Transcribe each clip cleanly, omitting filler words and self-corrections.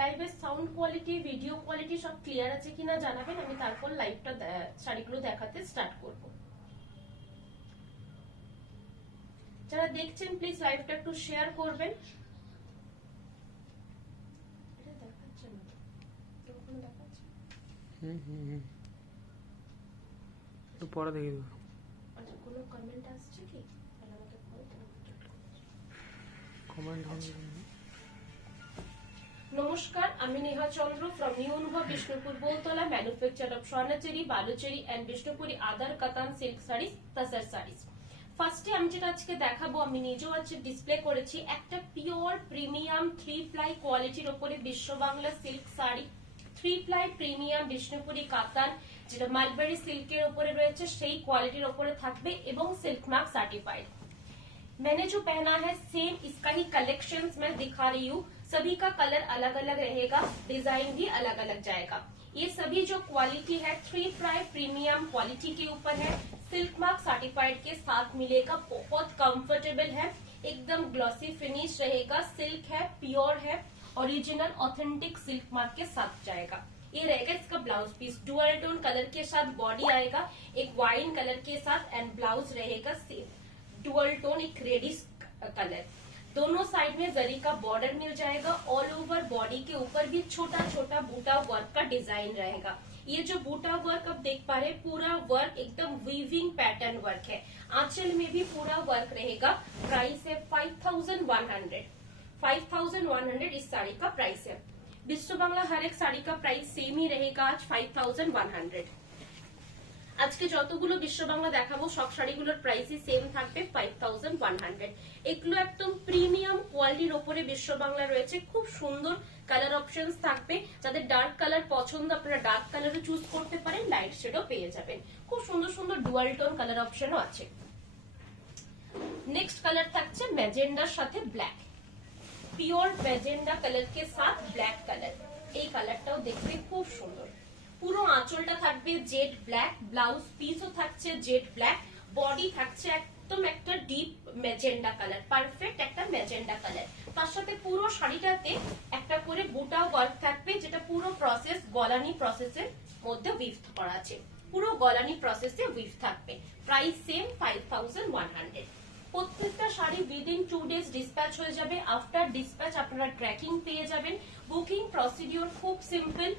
লাইভের sound quality, video quality সব clear আছে কিনা জানাবেন, আমি তারপর লাইভটা শাড়িগুলো দেখাতে স্টার্ট করব। যারা দেখছেন প্লিজ লাইভটা একটু শেয়ার করবেন। এটা দেখাচ্ছে না, ওখানে দেখাচ্ছে। একটু পরে দেখে দেবো। আচ্ছা, কোনো কমেন্ট আসছে কি? তাহলে আমাকে বলতে কমেন্ট নমস্কার, আমি নেহা চন্দ্র from new Anubhav Bishnupur Boltala, manufacture of Swarnachari, Baluchari and Bishnupuri other katan silk saris, তাসার saris. ফার্স্টে আমি যেটা আজকে দেখাবো, আমি নিজেও আজকে ডিসপ্লে করেছি, একটা পিওর প্রিমিয়াম 3 প্লাই কোয়ালিটির উপরে বিশ্ব Bangla silk sari, 3 ply premium Bishnupuri কাতান, যেটা মালবেরি সিল্কের উপরে রয়েছে সেই কোয়ালিটির উপরে থাকবে এবং সিল্ক মার্ক সার্টিফাইড। मैंने जो पहना है सेम इसका ही कलेक्शंस मैं दिखा रही हूँ। सभी का कलर अलग अलग रहेगा, डिजाइन भी अलग अलग जाएगा। ये सभी जो क्वालिटी है 3 प्राइ प्रीमियम क्वालिटी के ऊपर है, सिल्क मार्क सर्टिफाइड के साथ मिलेगा, बहुत कंफर्टेबल है, एकदम ग्लॉसी फिनिश रहेगा, सिल्क है, प्योर है, ओरिजिनल ऑथेंटिक सिल्क मार्क के साथ जाएगा। ये रहेगा इसका blouse piece, dual tone colour के साथ बॉडी आएगा, एक वाइन कलर के साथ एंड ब्लाउज रहेगा सेम डुअल टोन, एक रेडिश कलर। दोनों साइड में जरी का बॉर्डर मिल जाएगा, ऑल ओवर बॉडी के ऊपर भी छोटा छोटा बूटा वर्क का डिजाइन रहेगा। ये जो बूटा वर्क आप देख पा रहे हैं, पूरा वर्क एकदम वीविंग पैटर्न वर्क है, आंचल में भी पूरा वर्क रहेगा। प्राइस है 5100 इस साड़ी का प्राइस है। विश्व बांग्ला हर एक साड़ी का प्राइस सेम ही रहेगा आज 5100। আজকে যতগুলো বিশ্ব বাংলা দেখাবো সব শাড়িগুলোর প্রাইসই সেম থাকবে 5100। এগুলো একদম প্রিমিয়াম কোয়ালিটির উপরে বিশ্ব বাংলা রয়েছে, খুব সুন্দর কালার অপশনস থাকবে। যাদের ডার্ক কালার পছন্দ আপনারা ডার্ক কালারও চুজ করতে পারেন, লাইট শেডও পেয়ে যাবেন। খুব সুন্দর সুন্দর ডুয়াল টোন কালার অপশনও আছে। नेक्स्ट कलर থাকছে ম্যাজেন্ডার সাথে ব্ল্যাক, পিওর ম্যাজেন্ডা কালার কে সাথ ব্ল্যাক কালার। এই কালারটাও দেখতে খুব সুন্দর। পুরো আঁচলটা থাকবে জেড ব্ল্যাক, ব্লাউজ পিসও থাকছে জেড ব্ল্যাক, বডি থাকছে একদম একটা ডিপ ম্যাজেন্ডা কালার, পারফেক্ট একটা ম্যাজেন্ডা কালার। তার সাথে পুরো শাড়িটাতে একটা করে বুটা ওয়ার্ক থাকবে, যেটা পুরো প্রসেস গলানি প্রসেসের মধ্যে উইভ করা আছে, পুরো গলানি প্রসেসে উইভ থাকবে। Price same 5100। প্রত্যেকটা শাড়ি উইদিন 2 ডেজ ডিসপ্যাচ হয়ে যাবে। আফটার ডিসপ্যাচ আপনারা ট্র্যাকিং পেয়ে যাবেন। বুকিং প্রসিডিওর খুব সিম্পল,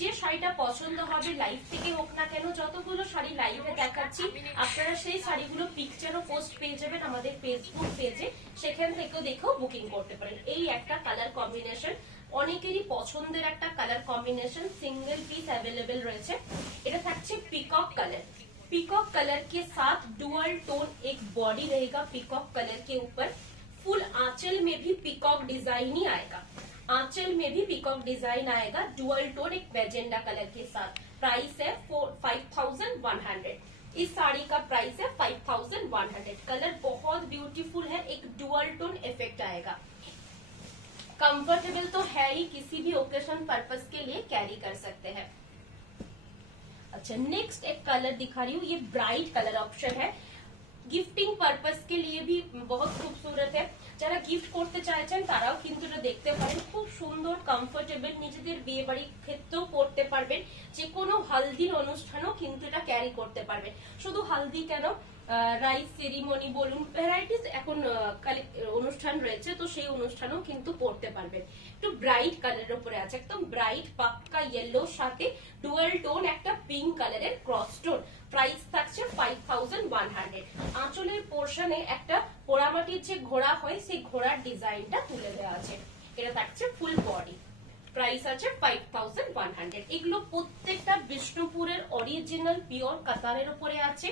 যে শাড়িটা পছন্দ হবে লাইভ থেকে হোক না কেন, যতগুলো শাড়ি লাইভে দেখাচ্ছি আপনারা সেই শাড়িগুলো পিকচারও পোস্ট পেয়ে যাবেন আমাদের ফেসবুক পেজে, সেখান থেকেও দেখেও বুকিং করতে পারেন। এই একটা কালার কম্বিনেশন অনেকেরই পছন্দের একটা colour combination, single piece available রয়েছে। এটা থাকছে পিকক কালার, पीकॉक कलर के साथ डुअल टोन एक बॉडी रहेगा पीकॉक कलर के ऊपर, फुल आंचल में भी पीकॉक डिजाइन ही आएगा, आंचल में भी पीकॉक डिजाइन आएगा, डुअल टोन एक मैजेंडा कलर के साथ। प्राइस है 5100। इस साड़ी का प्राइस है 5100। कलर बहुत ब्यूटीफुल है, एक डुअल टोन इफेक्ट आएगा, कंफर्टेबल तो है ही, किसी भी ओकेजन पर्पस के लिए कैरी कर सकते हैं। अच्छा, नेक्स्ट एक कलर दिखा रही हूँ, ये ब्राइट कलर ऑप्शन है, गिफ्टिंग पर्पस के लिए भी बहुत खूबसूरत है। যারা গিফট করতে চাইছেন তারাও কিন্তু এটা দেখতে পারেন, খুব সুন্দর কমফোর্টেবল, নিজেদের বিয়ে বাড়ির ক্ষেত্রেও পরতে পারবেন, যে কোনো হালদির অনুষ্ঠানও কিন্তু এটা ক্যারি করতে পারবেন। শুধু হালদি কেন, রাইস সেরিমনি বলুন, ভ্যারাইটিস এখন অনুষ্ঠান রয়েছে, তো সেই অনুষ্ঠানেও কিন্তু পরতে পারবেন। একটু ব্রাইট কালারের উপরে আছে, একদম ব্রাইট পাক্কা ইয়েলোর সাথে ডুয়াল টোন একটা পিঙ্ক কালারের ক্রস টোন। প্রাইস থাকছে 5100। আঁচলের পোর্শনে একটা পোড়ামাটির যে ঘোড়া হয় সেই ঘোড়ার ডিজাইনটা তুলে দেওয়া আছে। এটা থাকছে ফুল বডি, প্রাইস আছে 5100। এগুলো প্রত্যেকটা বিষ্ণুপুরের অরিজিনাল পিওর কাতানের উপরে আছে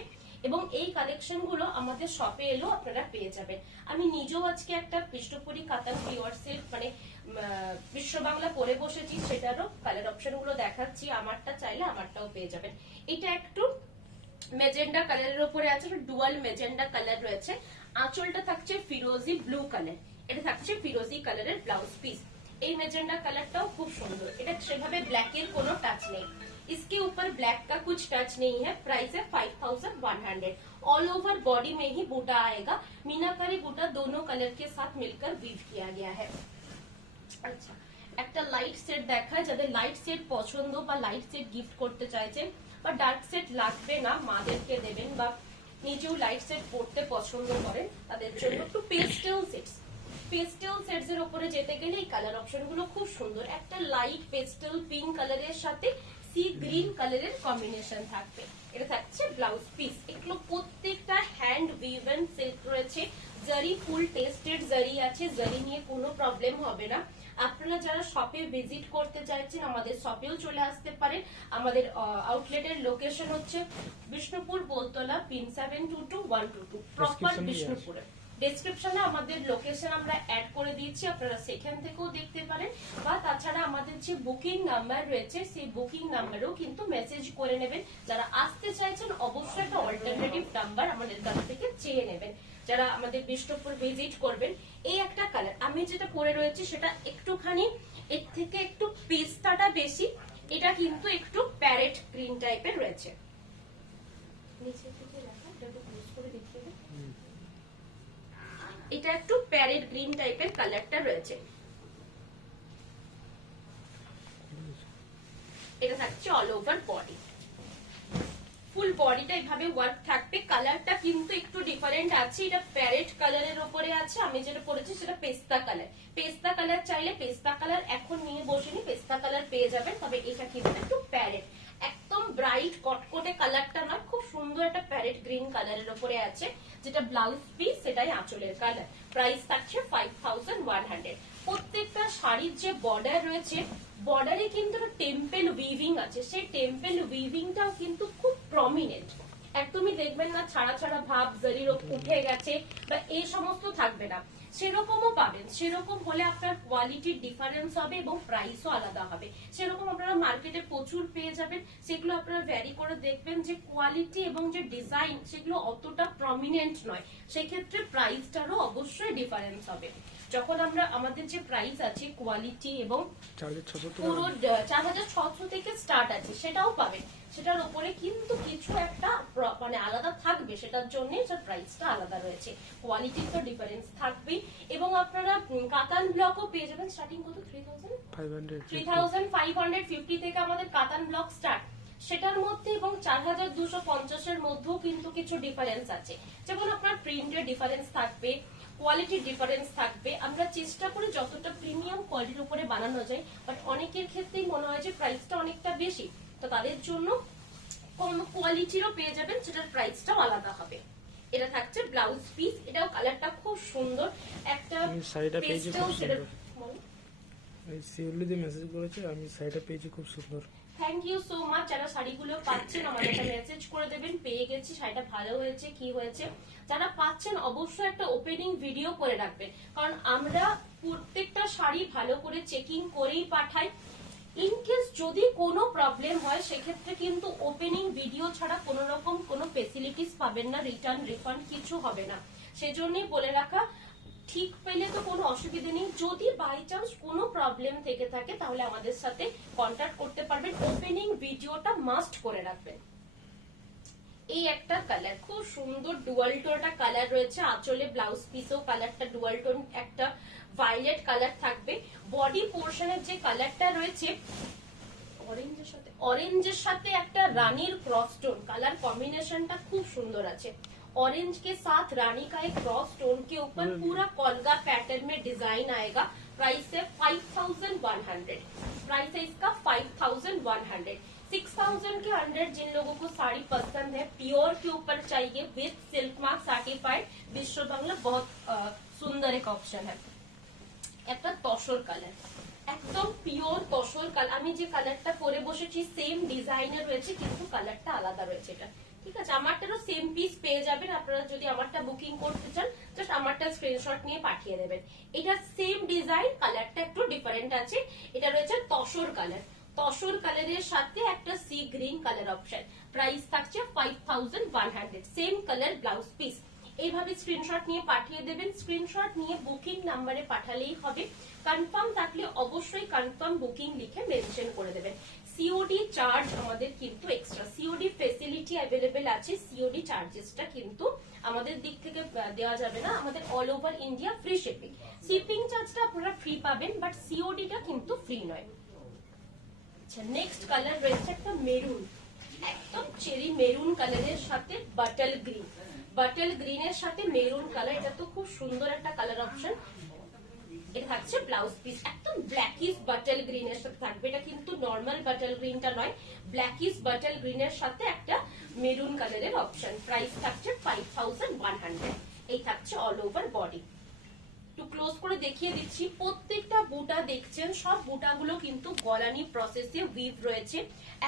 এবং এই কালেকশন গুলো আমাদের শপে এলেও আপনারা পেয়ে যাবেন। আমি নিজেও আজকে একটা বিষ্ণুপুরি কাতান পিওর সিল্ক মানে বিশ্ব বাংলা পরে বসেছি, সেটারও কালার অপশন গুলো দেখাচ্ছি, আমারটা চাইলে আমারটাও পেয়ে যাবেন। এটা একটু মেজেন্ডা কালারের উপরে আছে, ডুয়াল মেজেন্ডা কালার রয়েছে, আঁচলটা থাকছে ফিরোজি ব্লু কালার, এটা থাকছে ফিরোজি কালারের ব্লাউজ পিস। এই মেজেন্ডা কালারটাও খুব সুন্দর, এটা সেভাবে ব্ল্যাকের কোনো টাচ নেই, इसके ऊपर ब्लैक का कुछ टच नहीं है। प्राइस है 5100। ऑल ओवर बॉडी में ही बूटा आएगा, मीनाकारी बूटा दोनों कलर के साथ मिलकर वीव किया गया है। अच्छा, একটা লাইট সেট দেখায়, যাদের লাইট সেট পছন্দ বা লাইট সেট গিফট করতে চাইছেন বা ডার্ক সেট লাগবে না, মাদেরকে দেবেন বা নিজেও লাইট সেট পড়তে পছন্দ করেন, তাদের জন্য একটু পেস্টেল সেটস এর উপরে যেতে গেলে এই কালার অপশন গুলো খুব সুন্দর। একটা লাইট পেস্টেল পিঙ্ক কালারের সাথে সি গ্রিন কালারের কম্বিনেশন থাকবে। এটা থাকছে ব্লাউজ পিস। এগুলো প্রত্যেকটা হ্যান্ড উইভেন সিল্ক রয়েছে, জারি ফুল টেস্টেড জারি আছে, জারি নিয়ে কোনো প্রবলেম হবে না। আপনারা যারা শপে ভিজিট করতে চাইছেন আমাদের শপেও চলে আসতে পারেন। আমাদের আউটলেটের লোকেশন হচ্ছে বিষ্ণুপুর বোলতলা পিন 722122 প্রপার বিষ্ণুপুরে। ডেসক্রিপশনে আমাদের লোকেশন আমরা অ্যাড করে দিয়েছি, আপনারা সেখান থেকেও দেখতে পারেন বা তাছাড়া আমাদের যে বুকিং নাম্বার রয়েছে সেই বুকিং নাম্বারেও কিন্তু মেসেজ করে নেবেন। যারা আসতে চাইছেন অবশ্যই একটা অল্টারনেটিভ নাম্বার আমাদের কাছ থেকে চেয়ে নেবেন যারা আমাদের বিষ্ণুপুর ভিজিট করবেন। এই একটা কালার আমি যেটা পরে রয়েছে সেটা একটুখানি এর থেকে একটু পেস্তাটা বেশি, এটা কিন্তু একটু প্যারেট গ্রিন টাইপের রয়েছে। নিচে থেকে রাখা, এটা একটু ক্লোজ করে দেখিয়ে দেন। এটা একটু প্যারেট গ্রিন টাইপের কালারটা রয়েছে। এটা থাকছে অল ওভার বডি, ফুল বডিটা এইভাবে ওয়ার্ক থাকবে। কালারটা কিন্তু একটু ডিফারেন্ট আছে, এটা প্যারেট কালারের উপরে আছে, আমি যেটা পরেছি সেটা পেস্তা কালার। পেস্তা কালার চাইলে পেস্তা কালার এখন নিয়ে বসেনি, পেস্তা কালার পেয়ে যাবেন, তবে এটা কিন্তু একটু প্যারেট, একদম ব্রাইট কটকটে কালারটা নয়, খুব সুন্দর একটা প্যারেট গ্রিন কালারের উপরে আছে। যেটা ব্লাউজ পিস সেটাই আঁচলের কালার। প্রাইস থাকছে 5100। প্রত্যেকটা শাড়ির যে বর্ডার রয়েছে বর্ডারে কিন্তু টেম্পেল উইভিং আছে, সেই টেম্পেল উইভিংটাও কিন্তু খুব প্রমিনেন্ট, একদমই দেখবেন না ছাড়া ছাড়া ভাব জারির উঠে গেছে বা এই সমস্ত থাকবে না, সেরকমও পাবেন। সেরকম হলে আপনার কোয়ালিটির ডিফারেন্স হবে এবং প্রাইসও আলাদা হবে। সেরকম আপনারা মার্কেটে প্রচুর পেয়ে যাবেন, সেগুলো আপনারা ভ্যারি করে দেখবেন যে কোয়ালিটি এবং যে ডিজাইন সেগুলো অতটা প্রমিনেন্ট নয়, সেক্ষেত্রে প্রাইসটারও অবশ্যই ডিফারেন্স হবে। যখন আমরা আমাদের যে প্রাইস আছে কোয়ালিটি এবং পুরো 4600 থেকে স্টার্ট আছে সেটাও পাবেন, সেটার উপরে কিন্তু কিছু একটা মানে আলাদা থাকবে, সেটার জন্য এটার প্রাইসটা আলাদা রয়েছে। কোয়ালিটির তো ডিফারেন্স থাকবেই এবং আপনারা কাতান ব্লকও পেয়ে যাবেন। স্টার্টিং কত? 3550 থেকে আমাদের কাতান ব্লক স্টার্ট, সেটার মধ্যে এবং 4250 এর মধ্যেও কিন্তু কিছু ডিফারেন্স আছে। যেমন আপনার প্রিন্টের ডিফারেন্স থাকবে, কোয়ালিটির ডিফারেন্স থাকবে। আমরা চেষ্টা করি যতটা প্রিমিয়াম কোয়ালিটির উপরে বানানো যায়, বাট অনেকের ক্ষেত্রেই মনে হয় যে প্রাইসটা অনেকটা বেশি, তো তাদের জন্য কম কোয়ালিটিরও পেয়ে যাবেন, সেটার প্রাইসটাও আলাদা হবে। এটা থাকছে ব্লাউজ পিস, এটাও কালারটা খুব সুন্দর, একটা শাড়িটা পেয়েছি খুব সুন্দর, এই সিউলি দিয়ে মেসেজ করেছে, আমি শাড়িটা পেয়েছি খুব সুন্দর। Thank you so much. যারা শাড়িগুলো পাচ্ছেন আমাদের মেসেজ করে দেবেন, পেয়ে গেছি, শাড়িটা ভালো হয়েছে কি হয়েছে। যারা পাচ্ছেন অবশ্যই একটা ওপেনিং ভিডিও করে রাখবেন, কারণ আমরা প্রত্যেকটা শাড়ি ভালো করে চেকিং করেই পাঠাই। ইনকেস যদি কোনো প্রবলেম হয় সেক্ষেত্রে কিন্তু ওপেনিং ভিডিও ছাড়া কোনো রকম কোনো ফেসিলিটিস পাবেন না, রিটার্ন রিফান্ড কিছু হবে না। সেজন্যই বলে রাখা, ঠিক পেলে তো কোনো অসুবিধা নেই, যদি বাই চান্স কোনো প্রবলেম থেকে থাকে তাহলে আমাদের সাথে কন্ট্যাক্ট করতে পারবেন। ওপেনিং ভিডিওটা মাস্ট করে রাখবেন। এই একটা কালার খুব সুন্দর ডুয়াল টোনটা কালার রয়েছে, আঁচলে ব্লাউজ পিসেও কালারটা ডুয়াল টোন একটা ভায়োলেট কালার থাকবে। বডি পোর্শনের যে কালারটা রয়েছে অরেঞ্জের সাথে একটা রানীর ক্রস টোন কালার কম্बिनेशनটা খুব সুন্দর আছে। ऑरेंज के साथ रानी का एक क्रॉस टोन के ऊपर पूरा कॉलगा पैटर्न में डिजाइन आएगा। प्राइस है 5100। प्राइस है इसका 5100। 6000 के अंडर जिन लोगों को साड़ी पसंद है, प्योर के ऊपर चाहिए विद सिल्क मार्क सर्टिफाइड, विश्व बांग्ला बहुत सुंदर एक ऑप्शन है। একটা তসর কালার, একদম পিওর তসর কালার। আমি যে কালারটা পরে বসেছি সেম ডিজাইনের রয়েছে কিন্তু কালারটা আলাদা রয়েছে। এটা ঠিক আছে, আমারটারও সেম পিস পেয়ে যাবেন। আপনারা যদি আমারটা বুকিং করতে চান জাস্ট আমারটা স্ক্রিনশট নিয়ে পাঠিয়ে দেবেন। এটা সেম ডিজাইন, কালারটা একটু ডিফারেন্ট আছে। এটা রয়েছে তসর কালার, তসর কালারের সাথে একটা sea green colour option. Price থাকছে 5100। Same colour blouse piece. এইভাবে স্ক্রিনশট নিয়ে পাঠিয়ে দেবেন। স্ক্রিনশট নিয়ে বুকিং নাম্বারে পাঠালেই হবে। কনফার্ম থাকলে অবশ্যই কনফার্ম বুকিং লিখে মেনশন করে দেবেন। সিওডি চার্জ আমাদের কিন্তু এক্সট্রা, সিওডি ফেসিলিটি অ্যাভেলেবেল আছে, সিওডি চার্জেসটা কিন্তু আমাদের দিক থেকে দেওয়া যাবে না, আমাদের all over India free shipping. Shipping চার্জটা আপনারা ফ্রি পাবেন, বাট সিওডিটা কিন্তু ফ্রি নয়। আচ্ছা, নেক্সট কালার রয়েছে একটা মেরুন, একদম চেরি মেরুন কালারের সাথে বাটল গ্রিন, বাটল গ্রিনের সাথে মেরুন কালার, এটা তো খুব সুন্দর একটা কালার অপশন। এটা থাকছে ব্লাউজ পিস, একদম ব্ল্যাকিশ বাটল গ্রিনের সাথে থাকবে, এটা কিন্তু নর্মাল বাটল গ্রিনটা নয়, ব্ল্যাকিশ বাটল গ্রিনের সাথে একটা মেরুন কালারের অপশন। প্রাইস থাকছে 5100। এই থাকছে অল ওভার বডি। একটু ক্লোজ করে দেখিয়ে দিচ্ছি, প্রত্যেকটা বুটা দেখছেন, সব বুটাগুলো কিন্তু গলানি প্রসেসে উইভ রয়েছে,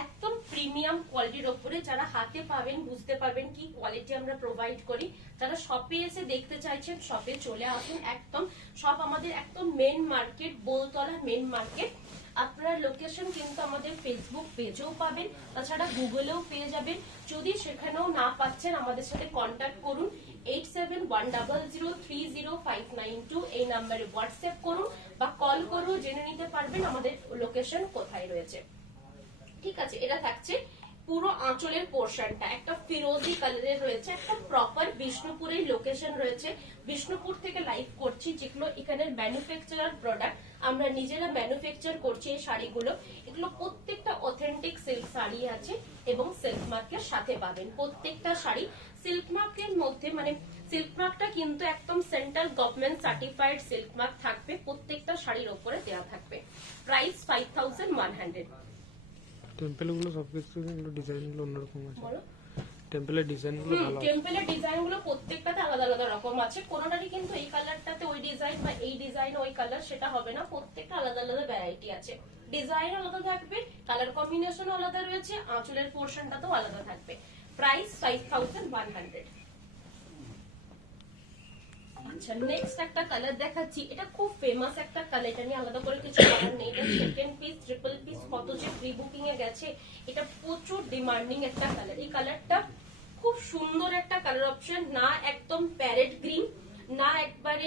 একদম প্রিমিয়াম কোয়ালিটির ওপরে। যারা হাতে পাবেন বুঝতে পারবেন কি কোয়ালিটি আমরা প্রোভাইড করি। যারা শপে এসে দেখতে চাইছেন শপে চলে আসুন, একদম সব আমাদের একদম main market, Boltala main market. আপনার লোকেশন কিন্তু আমাদের ফেসবুক পেজেও পাবেন, তাছাড়া গুগলেও পেয়ে যাবেন। যদি সেখানেও না পাচ্ছেন আমাদের সাথে কন্ট্যাক্ট করুন, 8710030592 এই নাম্বারে হোয়াটসঅ্যাপ করুন বা কল করুন, জেনে নিতে পারবেন আমাদের লোকেশন কোথায় রয়েছে। ঠিক আছে, এটা থাকছে পুরো আঁচলের পোর্শনটা একটা ফিরোজি কালারের রয়েছে, একটা প্রপার বিষ্ণুপুরের লোকেশন রয়েছে। বিষ্ণুপুর থেকে লাইভ করছি, যেগুলো এখানের ম্যানুফ্যাকচারার প্রোডাক্ট, আমরা নিজেরা ম্যানুফ্যাকচার করছি এই শাড়িগুলো। এগুলো প্রত্যেকটা অথেন্টিক সিল্ক শাড়ি আছে এবং সিল্ক মার্কের সাথে পাবেন। প্রত্যেকটা শাড়ি সিল্ক মার্কের মধ্যে, মানে সিল্ক মার্কটা কিন্তু একদম central government certified silk mark থাকবে, প্রত্যেকটা শাড়ির উপরে দেওয়া থাকবে। প্রাইস 5100। টেম্পেলগুলো সবকিছু ডিজাইনগুলো অন্যরকম আছে, টেম্পলের ডিজাইনগুলো ভালো আছে। টেম্পলের ডিজাইনগুলো প্রত্যেকটাতে আলাদা আলাদা রকম আছে, কোনোটারই কিন্তু এই কালারটাতে ওই ডিজাইন বা এই ডিজাইন ওই কালার সেটা হবে না, প্রত্যেকটা আলাদা আলাদা ভ্যারাইটি আছে। ডিজাইন আলাদা থাকবে, কালার কম্বিনেশন আলাদা রয়েছে, আঁচলের পোর্শনটা তো আলাদা থাকবে। প্রাইস 5100। আচ্ছা, নেক্সট একটা কালার দেখাচ্ছি, এটা খুব ফেমাস একটা কালার, এটা নিয়ে আলাদা করে কিছু বলার নেই। এটা সেকেন্ড পিস, ট্রিপল পিস, কত যে প্রি বুকিং এ গেছে, এটা প্রচুর ডিমান্ডিং একটা কালার। এই কালারটা খুব সুন্দর একটা কালার অপশন, না একদম প্যারেট গ্রিন, না একবারে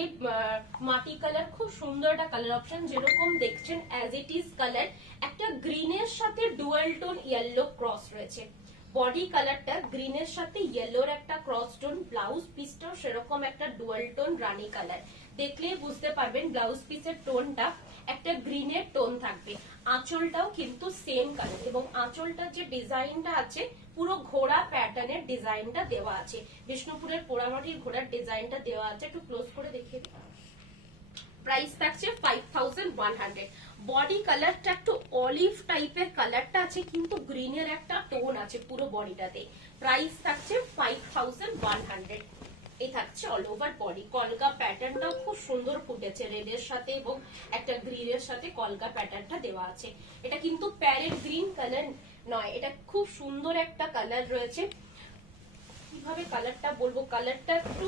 মাটি কালার, খুব সুন্দর একটা কালার অপশন। যেরকম দেখছেন অ্যাজ ইট ইজ কালার, একটা গ্রিনের সাথে ডুয়াল টোন ইয়েলো ক্রস রয়েছে। বডি কালারটা গ্রিনের সাথে ইয়েলোর একটা ক্রস টোন, ব্লাউজ পিসটাও সেরকম একটা ডুয়াল টোন রানী কালার। দেখলেই বুঝতে পারবেন ব্লাউজ পিসের টোনটা একটা গ্রিনের টোন থাকবে। আঁচলটাও কিন্তু সেম কালার, এবং আঁচলটার যে ডিজাইনটা আছে পুরো ঘোড়া প্যাটার্নের ডিজাইনটা দেওয়া আছে, বিষ্ণুপুরের পোড়ামাটির ঘোড়ার ডিজাইনটা দেওয়া আছে। একটু ক্লোজ করে দেখিয়ে দিই। প্রাইস থাকছে 5100। বডি কালারটা একটু অলিভ টাইপের কালারটা আছে, কিন্তু গ্রিনের একটা টোন আছে পুরো বডিটাতে। প্রাইস থাকছে 5100। এই থাকছে অল ওভার বডি। কলকা প্যাটার্নটাও খুব সুন্দর ফুটেছে রেডের সাথে, এবং একটা গ্রিনের সাথে কলকা প্যাটার্নটা দেওয়া আছে। এটা কিন্তু প্যারেট গ্রিন কালার নয়, এটা খুব সুন্দর একটা কালার রয়েছে। কিভাবে কালারটা বলবো, কালারটা একটু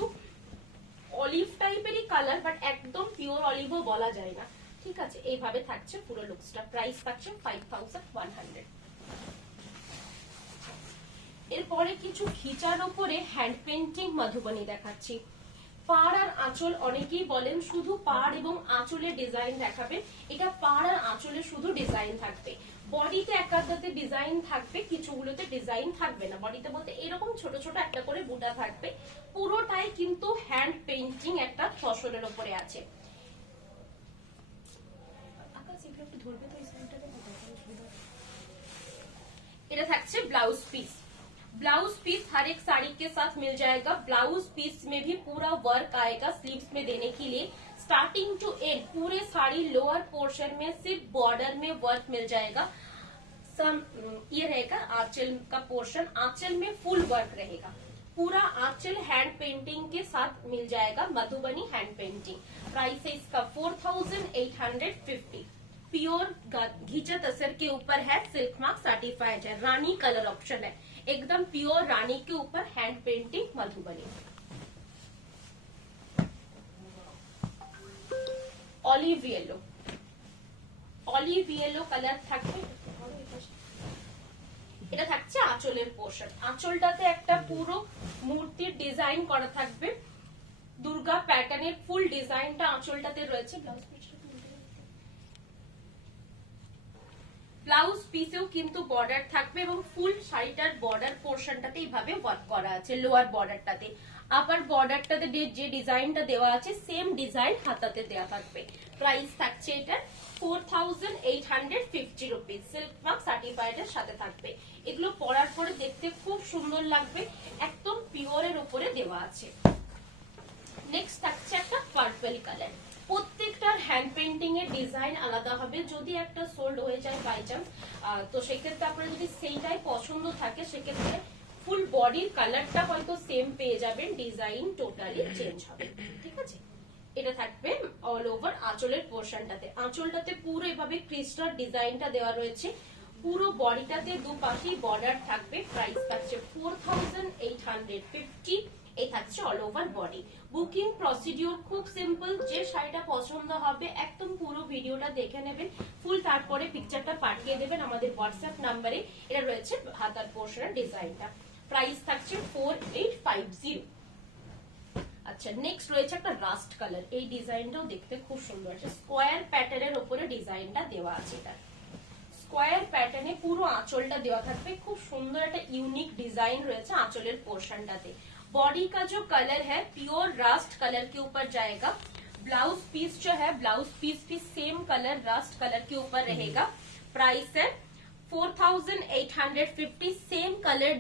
অলিভ টাইপেরই কালার, বাট একদম পিওর অলিভও বলা যায় না। ঠিক আছে, এইভাবে থাকছে পুরো লুকসটা। প্রাইস থাকছে 5100। এরপরে কিছু খিচার উপরে হ্যান্ড পেন্টিং মধুবনী দেখাচ্ছি। পাড় আর আঁচল, অনেকেই বলেন শুধু পাড় এবং আঁচলের ডিজাইন দেখাবেন, এটা পাড় আর আঁচলে শুধু ডিজাইন থাকবে। বডিতে একাধাতে ডিজাইন থাকবে, কিছুগুলোতে ডিজাইন থাকবে না। বডিতে বলতে এরকম ছোট ছোট একটা করে বুটা থাকবে, পুরোটাই কিন্তু হ্যান্ড পেইন্টিং একটা ফসলের উপরে আছে। এটা থাকছে ব্লাউজ পিস। ब्लाउज पीस हर एक साड़ी के साथ मिल जाएगा। ब्लाउज पीस में भी पूरा वर्क आएगा स्लीव्स में देने के लिए। स्टार्टिंग टू एंड पूरे साड़ी लोअर पोर्शन में सिर्फ बॉर्डर में वर्क मिल जाएगा। ये रहेगा आंचल का पोर्शन, आंचल में फुल वर्क रहेगा। पूरा आंचल हैंड पेंटिंग के साथ मिल जाएगा, मधुबनी हैंड पेंटिंग। प्राइस है इसका 4850। प्योर घीचा तसर के ऊपर है, सिल्क मार्क सर्टिफाइड है, रानी कलर ऑप्शन है, एकदम प्योर रानी के ऊपर hand painting Madhubani. Olive yellow, olive yellow colour থাকবে। এটা থাকছে আঁচলের পোর্শন, আঁচলটাতে একটা পুরো মূর্তির ডিজাইন করা থাকবে, দুর্গা প্যাটার্নের ফুল ডিজাইনটা আঁচলটাতে রয়েছে। ব্লাউজ পিসেও কিন্তু বর্ডার থাকবে এবং ফুল শাড়িটার বর্ডার পোর্শনটাতে এইভাবে ওয়ার্ক করা আছে, লোয়ার বর্ডারটাতে। আপার বর্ডারটাতে যে ডিজাইনটা দেওয়া আছে সেম ডিজাইন হাতাতে দেওয়া থাকবে। প্রাইস থাকছে এটার 4850 রুপিস, সিল্ক মার্ক সার্টিফাইড এর সাথে থাকবে। এগুলো পরার পরে দেখতে খুব সুন্দর লাগবে, একদম পিওরের উপরে দেওয়া আছে। নেক্সট থাকছে একটা পার্পল কালার। প্রত্যেকটার হ্যান্ড পেন্টিং এর ডিজাইন আলাদা হবে, যদি একটা সোল্ড হয়ে যায় বাই চান্স, তো সেক্ষেত্রে আপনার যদি সেইটাই পছন্দ থাকে সেক্ষেত্রে ফুল বডির কালারটা হয়তো সেম পেয়ে যাবেন, ডিজাইন টোটালি চেঞ্জ হবে। ঠিক আছে, এটা থাকবে অল ওভার আঁচলের পোর্শনটাতে। আঁচলটাতে পুরো এভাবে ক্রিস্টাল ডিজাইনটা দেওয়া রয়েছে, পুরো বডিটাতে দুপাশেই বর্ডার থাকবে। প্রাইস থাকছে 4850। এই থাকছে all over body. Booking procedure খুব সিম্পল, যে শাড়িটা পছন্দ হবে একদম পুরো ভিডিওটা দেখে নেবেন ফুল, তারপরে পিকচারটা পাঠিয়ে দেবেন আমাদের হোয়াটসঅ্যাপ নাম্বারে। এটা রয়েছে হাতার পোর্শনের ডিজাইনটা। প্রাইস থাকছে 4850। আচ্ছা, নেক্সট রয়েছে একটা রাস্ট কালার। এই ডিজাইনটাও দেখতে খুব সুন্দর আছে, স্কোয়ার প্যাটার্নের উপরে ডিজাইনটা দেওয়া আছে। এটা স্কোয়ার প্যাটার্নে পুরো আঁচলটা দেওয়া থাকবে, খুব সুন্দর একটা ইউনিক डिजाइन রয়েছে आंचलेर पोर्शनটাতে। बॉडी का जो कलर है प्योर रास्ट कलर के ऊपर जाएगा। ब्लाउज पीस जो है ब्लाउज पीस भी सेम कलर रास्ट कलर के ऊपर रहेगा। प्राइस है 4850। सेम कलर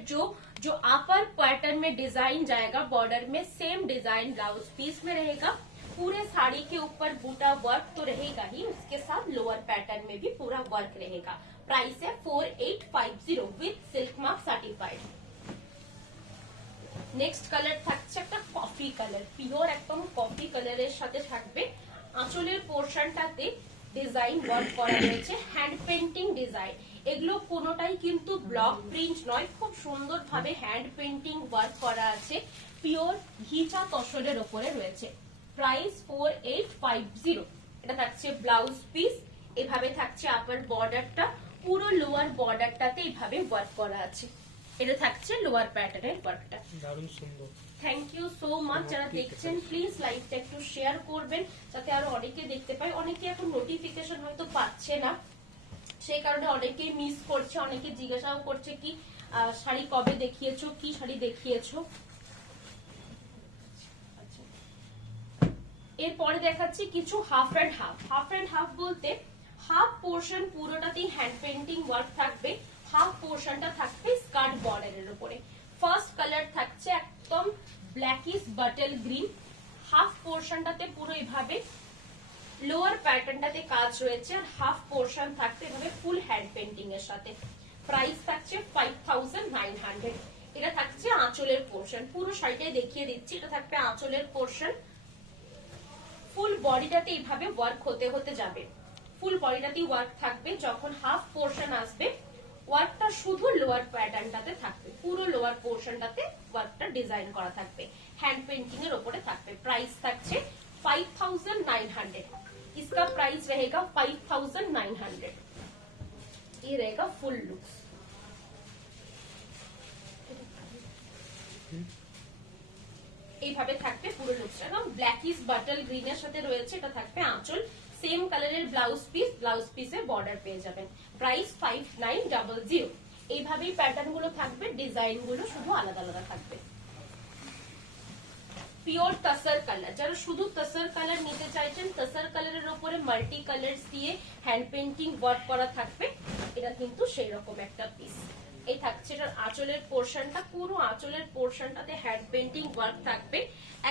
जो अपर पैटर्न में डिजाइन जाएगा, बॉर्डर में सेम डिजाइन ब्लाउज पीस में रहेगा। पूरे साड़ी के ऊपर बूटा वर्क तो रहेगा ही, उसके साथ लोअर पैटर्न में भी पूरा वर्क रहेगा। प्राइस है 4850 with silk mark certified. Next colour থাকছে একটা কফি কালার, পিওর একদম কফি কালারের সাথে থাকবে। আঁচলের পোরশনটাতে ডিজাইন ওয়ার্ক করা রয়েছে, হ্যান্ড পেন্টিং ডিজাইন। এগুলো কোনোটাই কিন্তু ব্লক প্রিন্ট নয়, খুব সুন্দর ভাবে হ্যান্ড পেন্টিং ওয়ার্ক করা আছে, পিওর ঘিচা তসরের উপরে রয়েছে। প্রাইস 4850। এটা থাকছে ব্লাউজ পিস, এভাবে থাকছে আপার বর্ডারটা, পুরো লোয়ার বর্ডারটাতে এইভাবে ওয়ার্ক করা আছে। এটা থাকছে লোয়ার প্যাটার্নের ওয়ার্কটা, দারুণ সুন্দর। Thank you so much. যারা দেখছেন প্লিজ লাইভটা একটু শেয়ার করবেন যাতে আরো অনেকে দেখতে পায়। অনেকে এখন নোটিফিকেশন হয়তো পাচ্ছে না, সেই কারণে অনেকেই মিস করছে, অনেকে জিজ্ঞাসাও করছে কি শাড়ি কবে দেখিয়েছো, কি শাড়ি দেখিয়েছো। এরপরে দেখাচ্ছি কিছু half and half. Half and half বলতে হাফ পোর্শন পুরোটাতেই হ্যান্ড পেন্টিং ওয়ার্ক থাকবে, হাফ পোর্শনটা থাকবে স্কার্ট বর্ডারের উপরে। ফার্স্ট কালার থাকছে একদম ব্ল্যাকিশ বাটল গ্রিন। হাফ পোর্শনটাতে পুরো এভাবে লোয়ার প্যাটার্নটাতে কাজ রয়েছে, আর হাফ পোর্শন থাকতে এভাবে ফুল হ্যান্ড পেন্টিং এর সাথে। প্রাইস থাকছে 5900। এটা থাকছে আঁচলের পোর্শন, পুরো শাড়িটাই দেখিয়ে দিচ্ছি। এটা থাকবে আঁচলের পোর্শন, ফুল বডিটাতে এইভাবে ওয়ার্ক হতে হতে যাবে, ফুল বডিটাতেই ওয়ার্ক থাকবে। যখন হাফ পোর্শন আসবে ওয়ার্কটা শুধু লোয়ার প্যাটার্নটাতে থাকবে, পুরো লোয়ার পোর্শনটাতে ওয়ার্কটা ডিজাইন করা থাকবে, হ্যান্ড পেন্টিং এর উপরে থাকবে। প্রাইস থাকছে 5900। इसका प्राइस रहेगा 5900। ये रहेगा फुल लुक्स। এইভাবে থাকবে পুরো লুকসটা, এবং ব্ল্যাকিশ বাটল গ্রিনের সাথে রয়েছে। এটা থাকবে আঁচল, সেম কালারের ব্লাউজ পিস, ব্লাউজ পিসে বর্ডার পেয়ে যাবেন। প্রাইস 5900। এইভাবেই প্যাটার্ন গুলো থাকবে, ডিজাইন গুলো শুধু আলাদা আলাদা থাকবে। পিওর তসর কালার, যারা শুধু তসর কালার নিতে চাইছেন, তসর কালারের উপরে মাল্টি কালার্স দিয়ে হ্যান্ড পেন্টিং ওয়ার্ক করা থাকবে, এটা কিন্তু সেই রকম একটা পিস। এই থাকছে এটার আঁচলের পোর্শনটা, পুরো আঁচলের পোর্শনটাতে হ্যান্ড পেন্টিং ওয়ার্ক থাকবে,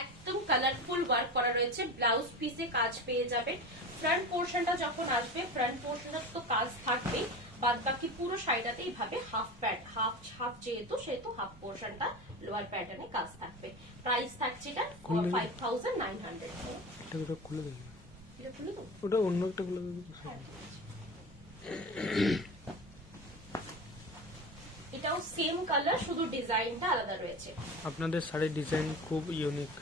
একদম কালারফুল ওয়ার্ক করা রয়েছে। ব্লাউজ পিসে কাজ পেয়ে যাবে। ফ্রন্ট পোর্শনটা যখন আসবে, ফ্রন্ট পোর্শনটা তো কাজ থাকবে, বাদ বাকি পুরো শাড়িটাতে এইভাবে হাফ যেহেতু সেহেতু হাফ পোর্শনটা লোয়ার প্যাটার্নে কাজ থাকবে। প্রাইস থাকছে এটা 5900। এটা খুলে দেবে, এটা খুলে দেবো, ওটা অন্য একটা খুলে দেবে। এটাও সেম কালার, শুধু ডিজাইনটা আলাদা রয়েছে। আপনাদের শাড়ির ডিজাইন খুব unique.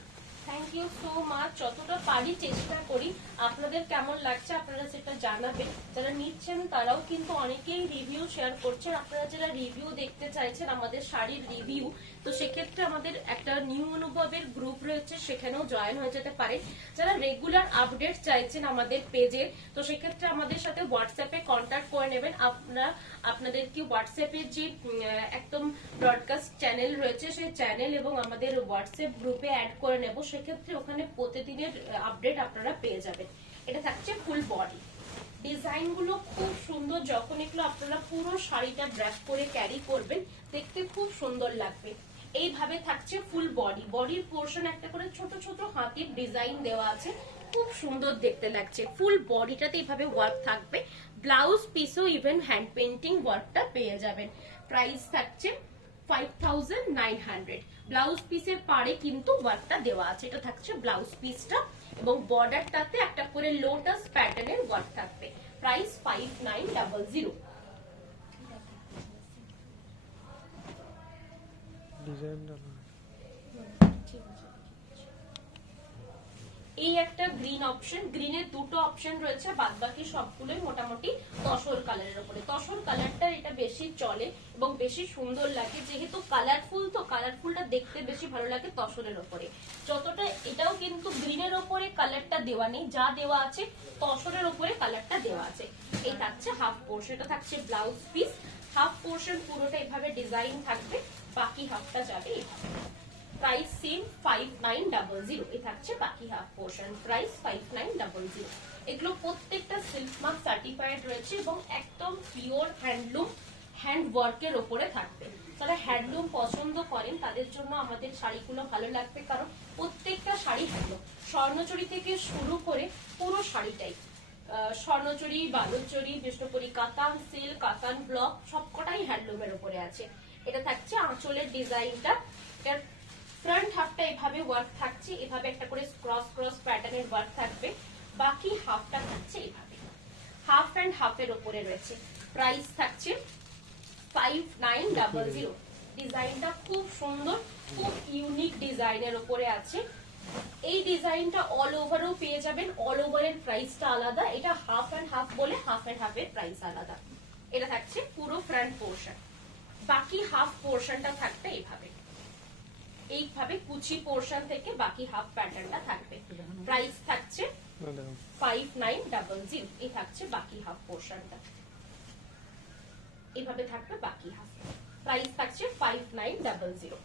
Thank you so much. যতটা পারি চেষ্টা করি। আপনাদের কেমন লাগছে আপনারা সেটা জানাবেন। যারা নিচ্ছেন তারাও কিন্তু অনেকেই রিভিউ শেয়ার করছেন। আপনারা যারা রিভিউ দেখতে চাইছেন আমাদের শাড়ির রিভিউ, তো সেক্ষেত্রে আমাদের একটা নিউ অনুভবের গ্রুপ রয়েছে, সেখানেও জয়েন হয়ে যেতে পারেন। যারা রেগুলার আপডেট চাইছেন আমাদের পেজে, তো সেক্ষেত্রে আমাদের সাথে হোয়াটসঅ্যাপে কন্ট্যাক্ট করে নেবেন। আপনাদেরকে হোয়াটসঅ্যাপে যে একদম ব্রডকাস্ট চ্যানেল রয়েছে সেই চ্যানেল এবং আমাদের হোয়াটসঅ্যাপ গ্রুপে অ্যাড করে নেব। সেক্ষেত্রে ওখানে প্রতিদিনের আপডেট আপনারা পেয়ে যাবেন। এটা থাকছে ফুল বডি। ডিজাইন গুলো খুব সুন্দর। যখন এগুলো আপনারা পুরো শাড়িটা ড্র্যাপ করে ক্যারি করবেন দেখতে খুব সুন্দর লাগবে। এইভাবে থাকছে ফুল বডি। বডির পোর্শন একটা করে ছোট ছোট হাতির ডিজাইন দেওয়া আছে, খুব সুন্দর দেখতে লাগছে। ফুল বডিটাতে এইভাবে ওয়ার্ক থাকবে। ব্লাউজ পিসও ইভেন হ্যান্ড পেন্টিং ওয়ার্কটা পেয়ে যাবেন। প্রাইস থাকছে 5900। ব্লাউজ পিসের পাড়ে কিন্তু ওয়ার্কটা দেওয়া আছে। এটা থাকছে ব্লাউজ পিসটা এবং বর্ডারটাতে একটা করে লোটাস প্যাটার্নের ওয়ার্ক থাকবে। প্রাইস 5900। ডিজাইনটা এই একটা গ্রিন অপশন, গ্রিনের দুটো অপশন রয়েছে, বাদ বাকি সবগুলোই মোটামুটি তসর কালারের উপরে। তসর কালারটা এটা বেশি চলে এবং বেশি সুন্দর লাগে, যেহেতু কালারফুল, তো কালারফুলটা দেখতে বেশি ভালো লাগে তসরের উপরে। যতটা এটাও কিন্তু গ্রিনের উপরে কালারটা দেওয়া নেই, যা দেওয়া আছে তসরের উপরে কালারটা দেওয়া আছে। এই থাকছে হাফ পোর্শন, এটা থাকছে ব্লাউজ পিস। হাফ পোর্শন পুরোটা এভাবে ডিজাইন থাকবে, বাকি হাফটা যাবে এভাবে। Price same 5900। এ থাকছে বাকি হাফ পোর্শন। প্রাইস 5900। এগুলো প্রত্যেকটা সিল্ক মার্ক সার্টিফাইড রয়েছে এবং একদম পিওর হ্যান্ডলুম হ্যান্ড ওয়ার্কের উপরে থাকবে। যারা হ্যান্ডলুম পছন্দ করেন তাদের জন্য আমাদের শাড়িগুলো ভালো লাগবে, কারণ প্রত্যেকটা শাড়ি হ্যান্ডলুম। স্বর্ণচুরি থেকে শুরু করে পুরো শাড়িটাই স্বর্ণচুরি, বালুচুরি, বিষ্ণুপুরি কাতান, সিল্ক, কাতান ব্লক সবকটাই হ্যান্ডলুমের উপরে আছে। এটা থাকছে আঁচলের ডিজাইনটা। এটার ফ্রন্ট হাফটা এভাবে ওয়ার্ক থাকছে, এভাবে একটা করে ক্রস ক্রস প্যাটার্নের ওয়ার্ক থাকবে। বাকি হাফটা থাকছে এভাবে, হাফ এন্ড হাফের উপরে রয়েছে। প্রাইস থাকছে 5900। ডিজাইনটা খুব সুন্দর, খুব ইউনিক ডিজাইনের উপরে আছে। এই ডিজাইনটা অল ওভারও পেয়ে যাবেন। অল ওভারের প্রাইসটা আলাদা, এটা হাফ এন্ড হাফ বলে হাফ এন্ড হাফের প্রাইস আলাদা। এটা থাকছে পুরো ফ্রন্ট পোর্শন। বাকি হাফ পোর্শনটা থাকবে এইভাবে, এইভাবে কুচি পোর্শন থেকে বাকি হাফ প্যাটার্নটা থাকবে। প্রাইস থাকছে 5900। এই থাকছে বাকি হাফ পোর্শনটা, এইভাবে থাকবে বাকি হাফ। প্রাইস থাকছে 5900।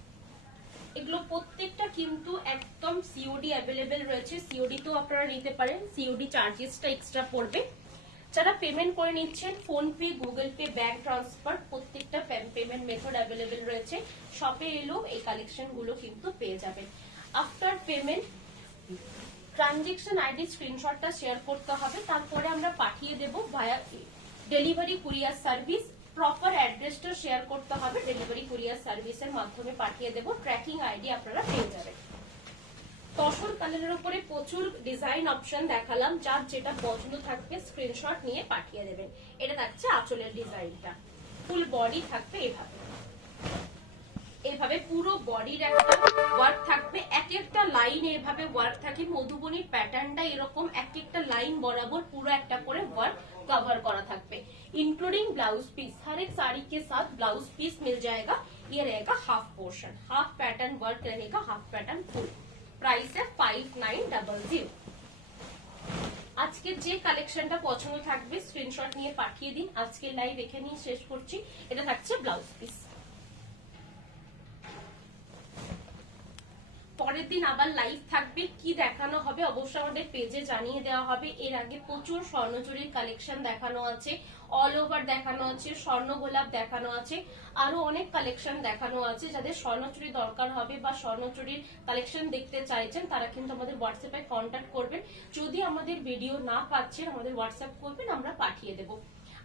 এগুলো প্রত্যেকটা কিন্তু একদম সিওডি অ্যাভেলেবেল রয়েছে। সিওডি তো আপনারা নিতে পারেন, সিওডি চার্জেসটা এক্সট্রা পড়বে। যারা পেমেন্ট করে নিচ্ছেন phone pay, Google pay, bank transfer প্রত্যেকটা পেমেন্ট মেথড অ্যাভেলেবেল রয়েছে। শপে এলেও এই কালেকশন গুলো কিন্তু পেয়ে যাবেন। আফটার পেমেন্ট ট্রানজেকশন আইডি স্ক্রিনশটটা শেয়ার করতে হবে, তারপরে আমরা পাঠিয়ে দেব ভায়া ডেলিভারি কুরিয়ার সার্ভিস। প্রপার অ্যাড্রেসটা শেয়ার করতে হবে, ডেলিভারি কুরিয়ার সার্ভিসের মাধ্যমে পাঠিয়ে দেব। ট্র্যাকিং আইডি আপনারা পেয়ে যাবেন। তসর কালারের উপরে প্রচুর ডিজাইন অপশন দেখালাম, যার যেটা পছন্দ থাকবে স্ক্রিনশট নিয়ে পাঠিয়ে দেবেন। এটা থাকছে আঁচলের ডিজাইনটা। ফুল বডি থাকবে এভাবে, এভাবে পুরো বডির একটা ওয়ার্ক থাকবে। এক একটা লাইন এভাবে ওয়ার্ক থাকে। মধুবনীর প্যাটার্নটা এরকম এক একটা লাইন বরাবর পুরো একটা করে ওয়ার্ক कवर करा থাকবে, इंक्लूडिंग ब्लाउज पीस। हर एक साड़ी के साथ ब्लाउज पीस मिल जाएगा। ये रहेगा half portion, half pattern work रहेगा, हाफ पैटर्न फुल। प्राइस है 5900। আজকে যে কালেকশনটা পছন্দ থাকবে স্ক্রিনশট নিয়ে পাঠিয়ে দিন। আজকে লাইভ এখানেই শেষ করছি। এটা থাকছে ব্লাউজ পিস। পরের দিন আবার লাইভ থাকবে, কি দেখানো হবে অবশ্যই আমাদের পেজে জানিয়ে দেওয়া হবে। এর আগে প্রচুর স্বর্ণচুরির কালেকশন দেখানো আছে, অল ওভার দেখানো আছে, স্বর্ণ গোলাপ দেখানো আছে, আরো অনেক কালেকশন দেখানো আছে। যাদের স্বর্ণচুরি দরকার হবে বা স্বর্ণচুরির কালেকশন দেখতে চাইছেন তারা কিন্তু আমাদের হোয়াটসঅ্যাপে কন্ট্যাক্ট করবেন। যদি আমাদের ভিডিও না পাচ্ছেন আমাদের হোয়াটসঅ্যাপ করবেন, আমরা পাঠিয়ে দেবো।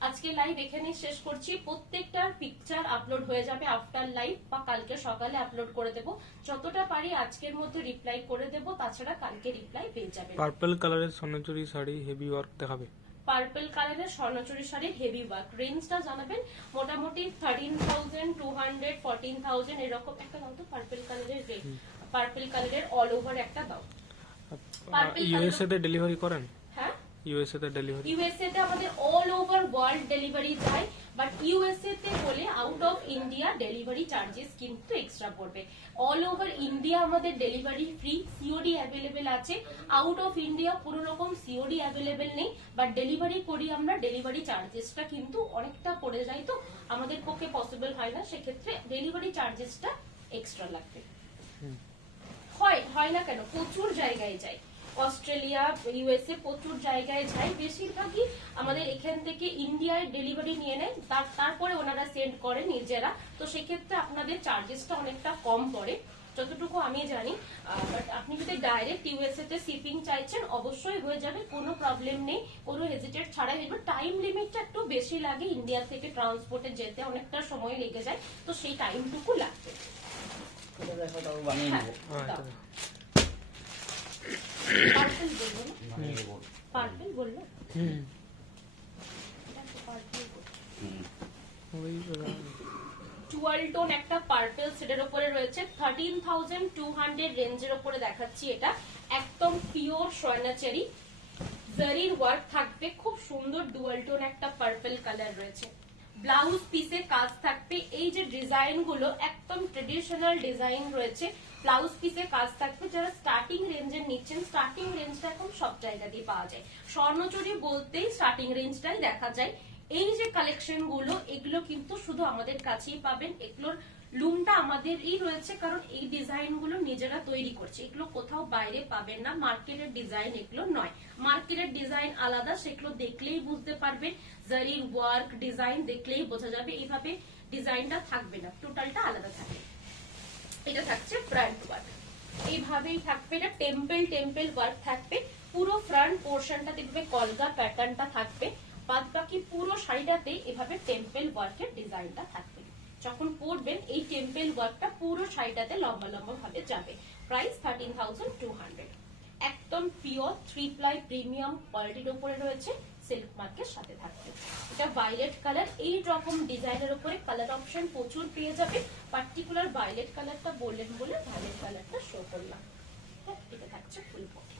আজকে লাইভ এখানে শেষ করছি। প্রত্যেকটার পিকচার আপলোড হয়ে যাবে আফটার লাইভ বা কালকে সকালে আপলোড করে দেব। যতটা পারি আজকের মধ্যে রিপ্লাই করে দেব, তাছাড়া কালকে রিপ্লাই পেয়ে যাবেন। পার্পল কালারের স্বর্ণচুরি শাড়ি হেভি ওয়ার্ক দেখাবে। পার্পল কালারের স্বর্ণচুরি শাড়ির হেভি ওয়ার্ক রেঞ্জটা জানাবেন। মোটামুটি 13,200 14,000 এরকম একটা দাও তো পার্পল কালারের রেঞ্জ। পার্পল কালারের অল ওভার একটা দাও। Purple ইউএসএ তে ডেলিভারি করেন? হ্যাঁ, ইউএসএ তে ডেলিভারি? ইউএসএ তে আমাদের অল ওভার ওয়ার্ল্ড ডেলিভারি যায়, বাট ইউএসএ তে হলে out of India delivery charges কিন্তু এক্সট্রা পড়বে। অল ওভার ইন্ডিয়া আমাদের ডেলিভারি ফ্রি, সিওডি অ্যাভেলেবেল আছে। আউট অফ ইন্ডিয়া পুরো রকম সিওডি অ্যাভেলেবেল নেই, বাট ডেলিভারি করি আমরা, ডেলিভারি চার্জেসটা কিন্তু অনেকটা পড়ে যায়, তো আমাদের পক্ষে পসিবল হয় না, সেক্ষেত্রে ডেলিভারি চার্জেসটা এক্সট্রা লাগবে। হয় না কেন, প্রচুর জায়গায় যায়, অস্ট্রেলিয়া ইউএসএ প্রচুর জায়গায় যায়, বেশিরভাগই আমাদের এখান থেকে ইন্ডিয়ায় ডেলিভারি নিয়ে নেয়, তারপরে ওনারা সেন্ড করে নিজেরা, তো সেক্ষেত্রে আপনাদের চার্জেসটা অনেকটা কম পড়ে যতটুকু আমি জানি। বাট আপনি যদি ডাইরেক্ট ইউএসএ তে শিপিং চাইছেন অবশ্যই হয়ে যাবে, কোনো প্রবলেম নেই, কোনো হেজিটেট ছাড়াই হয়ে যাবে। টাইম লিমিটটা একটু বেশি লাগে, ইন্ডিয়া থেকে ট্রান্সপোর্টে যেতে অনেকটা সময় লেগে যায়, তো সেই টাইমটুকু লাগবে। পার্পল বললো না, পার্পল বললো, ডুয়াল টোন একটা পার্পল শেডের উপরে রয়েছে, 13,200 রেঞ্জের উপরে দেখাচ্ছি। এটা একদম পিওর সোনাচেরি জারির ওয়ার্ক থাকবে, খুব সুন্দর ডুয়াল টোন একটা পার্পল কালার রয়েছে। ব্লাউজ পিসে কাজ থাকবে, এই যে ডিজাইন গুলো একদম ট্রেডিশনাল ডিজাইন রয়েছে, ব্লাউজ পিসে কাজ থাকবে। যারা স্টার্টিং রেঞ্জের নিচ্ছেন, স্টার্টিং রেঞ্জটা এখন সব জায়গাতেই পাওয়া যায়, স্বর্ণচুরি বলতেই স্টার্টিং রেঞ্জটাই দেখা যায়। এই যে কালেকশন গুলো, এগুলো কিন্তু শুধু আমাদের কাছেই পাবেন, এগুলোর লুমটা আমাদেরই রয়েছে, কারণ এই ডিজাইন গুলো নিজেরা তৈরি করছে, এগুলো কোথাও বাইরে পাবেন না, মার্কেটের ডিজাইন এগুলো নয়, মার্কেটের ডিজাইন আলাদা, সেগুলো দেখলেই বুঝতে পারবেন, জারির ওয়ার্ক ডিজাইন দেখলেই বোঝা যাবে, এইভাবে ডিজাইনটা থাকবে না, টোটালটা আলাদা থাকবে। এটা থাকছে ফ্রন্ট ওয়ার্ক, এইভাবেই থাকবে, এটা টেম্পল ওয়ার্ক থাকবে, পুরো ফ্রন্ট পোর্শনটাতে এভাবে কলগা প্যাটার্নটা থাকবে, বাদ বাকি পুরো শাড়িটাতে এভাবে টেম্পল ওয়ার্কের ডিজাইনটা থাকবে। যখন পরবেন এই টেম্পল ওয়ার্কটা পুরো শাড়িটাতে লম্বা লম্বা ভাবে যাবে। প্রাইস 13,200, একদম পিওর 3 প্লাই প্রিমিয়াম কোয়ালিটির উপরে রয়েছে, সিল্ক মার্কের সাথে থাকবে। এটা ভায়োলেট কালার, এই রকম ডিজাইনের উপরে কালার অপশন প্রচুর পেয়ে যাবে, পার্টিকুলার ভায়োলেট কালারটা বললেন বলে ভায়োলেট কালারটা শো করলাম। এটা থাকছে ফুল বডি,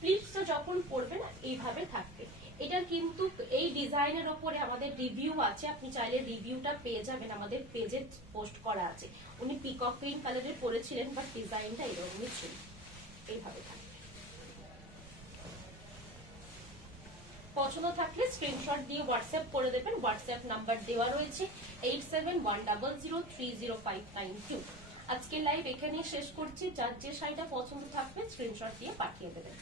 প্লিটস যখন পরবেন এইভাবে থাকবে। এটার কিন্তু এই ডিজাইনের উপরে আমাদের রিভিউ আছে, আপনি চাইলে রিভিউটা পেয়ে যাবেন, আমাদের পেজে পোস্ট করা আছে। উনি পিকক গ্রিন কালারের পরেছিলেন, বাট ডিজাইনটা এরকমই ছিল, এইভাবে থাকবে। পছন্দ থাকলে স্ক্রিনশট দিয়ে হোয়াটসঅ্যাপ করে দেবেন, হোয়াটসঅ্যাপ নাম্বার দেওয়া রয়েছে 8710030592। আজকে লাইভ এখানেই শেষ করছি, যার যে শাড়িটা পছন্দ থাকবে স্ক্রিনশট দিয়ে পাঠিয়ে দেবেন।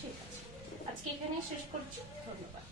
ঠিক আছে, আজকে এখানেই শেষ করছি, ধন্যবাদ।